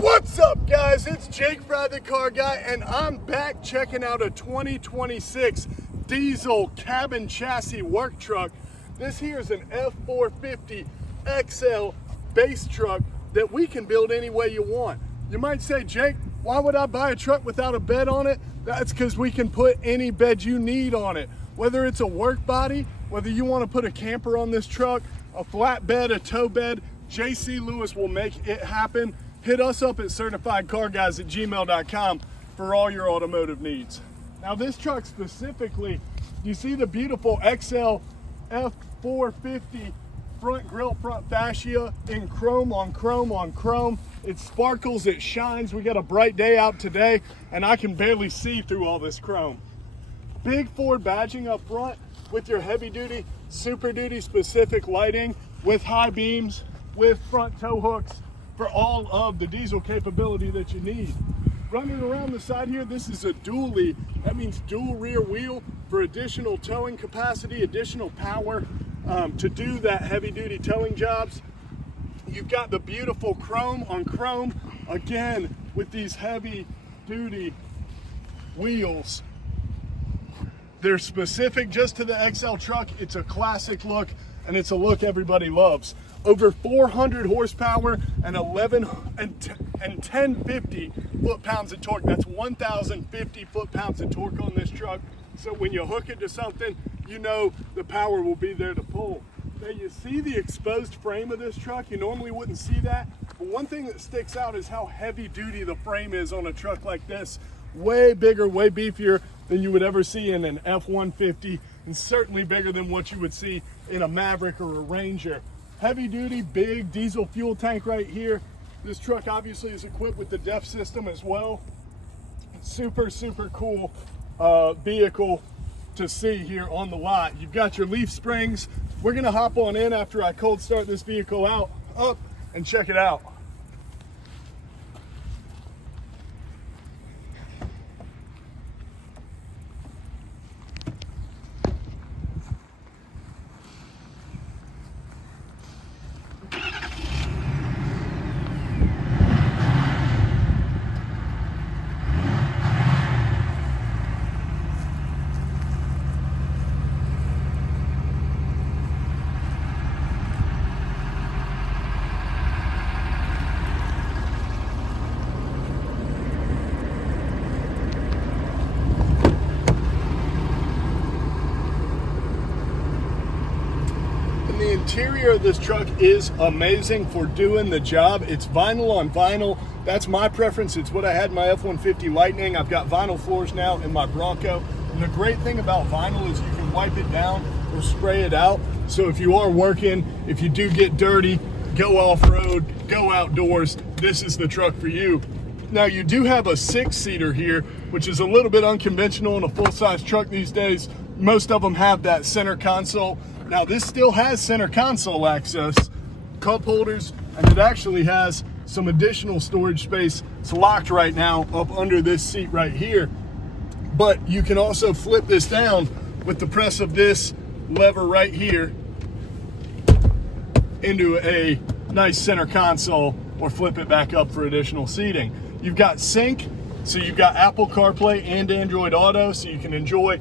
What's up, guys? It's Jake Fry, the car guy, and I'm back checking out a 2026 diesel cabin chassis work truck. This here is an F-450 XL base truck that we can build any way you want. You might say, Jake, why would I buy a truck without a bed on it? That's because we can put any bed you need on it. Whether it's a work body, whether you want to put a camper on this truck, a flat bed, a tow bed, JC Lewis will make it happen. Hit us up at certifiedcarguys@gmail.com for all your automotive needs. Now this truck specifically, you see the beautiful XL F-450 front grille, front fascia in chrome on chrome on chrome. It sparkles, it shines. We got a bright day out today and I can barely see through all this chrome. Big Ford badging up front with your heavy duty, super duty specific lighting with high beams, with front tow hooks for all of the diesel capability that you need. Running around the side here, this is a dually. That means dual rear wheel for additional towing capacity, additional power to do that heavy duty towing jobs. You've got the beautiful chrome on chrome, again, with these heavy duty wheels. They're specific just to the XL truck. It's a classic look and it's a look everybody loves. Over 400 horsepower and 1050 foot-pounds of torque. That's 1,050 foot-pounds of torque on this truck. So when you hook it to something, you know the power will be there to pull. Now you see the exposed frame of this truck. You normally wouldn't see that. But one thing that sticks out is how heavy duty the frame is on a truck like this. Way bigger, way beefier than you would ever see in an F-150, and certainly bigger than what you would see in a Maverick or a Ranger. Heavy duty, big diesel fuel tank right here. This truck obviously is equipped with the DEF system as well. Super, super cool vehicle to see here on the lot. You've got your leaf springs. We're gonna hop on in after I cold start this vehicle up and check it out. The interior of this truck is amazing for doing the job. It's vinyl on vinyl. That's my preference. It's what I had in my F-150 Lightning. I've got vinyl floors now in my Bronco. And the great thing about vinyl is you can wipe it down or spray it out. So if you are working, if you do get dirty, go off-road, go outdoors, this is the truck for you. Now you do have a 6-seater here, which is a little bit unconventional in a full-size truck these days. Most of them have that center console. Now this still has center console access, cup holders, and it actually has some additional storage space. It's locked right now up under this seat right here. But you can also flip this down with the press of this lever right here into a nice center console, or flip it back up for additional seating. You've got sync, so you've got Apple CarPlay and Android Auto, so you can enjoy,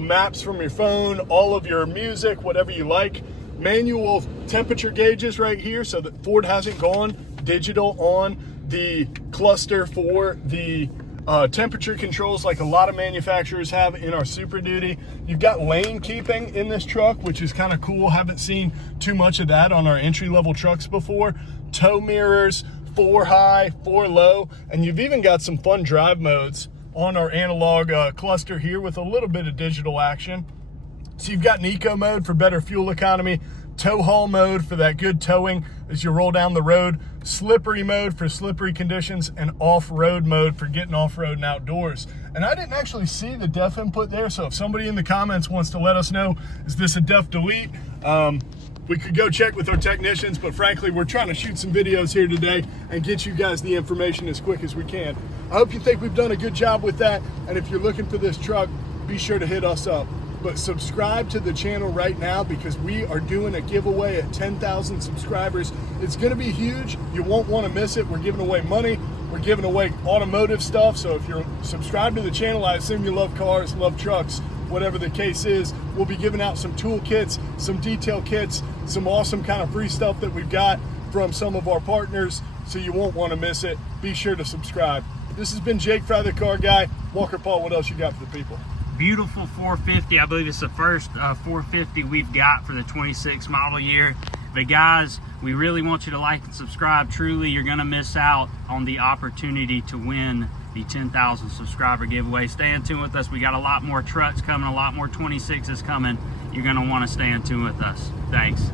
maps from your phone, all of your music, whatever you like. Manual temperature gauges right here, so that Ford hasn't gone digital on the cluster for the temperature controls like a lot of manufacturers have in our Super Duty. You've got lane keeping in this truck, which is kind of cool. Haven't seen too much of that on our entry-level trucks before. Tow mirrors, 4 high, 4 low, and you've even got some fun drive modes on our analog cluster here with a little bit of digital action. So you've got an eco mode for better fuel economy, tow haul mode for that good towing as you roll down the road, slippery mode for slippery conditions, and off-road mode for getting off-road and outdoors. And I didn't actually see the DEF input there, so if somebody in the comments wants to let us know, is this a DEF delete? We could go check with our technicians, but frankly, we're trying to shoot some videos here today and get you guys the information as quick as we can. I hope you think we've done a good job with that, and if you're looking for this truck, be sure to hit us up. But subscribe to the channel right now because we are doing a giveaway at 10,000 subscribers. It's gonna be huge. You won't wanna miss it. We're giving away money, We're giving away automotive stuff, so if you're subscribed to the channel, I assume you love cars, love trucks, whatever the case is. We'll be giving out some tool kits, some detail kits, some awesome kind of free stuff that we've got from some of our partners, so you won't want to miss it. Be sure to subscribe. This has been Jake Fry, the Car Guy. Walker Paul, what else you got for the people? Beautiful 450. I believe it's the first 450 we've got for the 26 model year. But guys, we really want you to like and subscribe. Truly, you're going to miss out on the opportunity to win the 10,000 subscriber giveaway. Stay in tune with us. We got a lot more trucks coming, a lot more 26s coming. You're going to want to stay in tune with us. Thanks.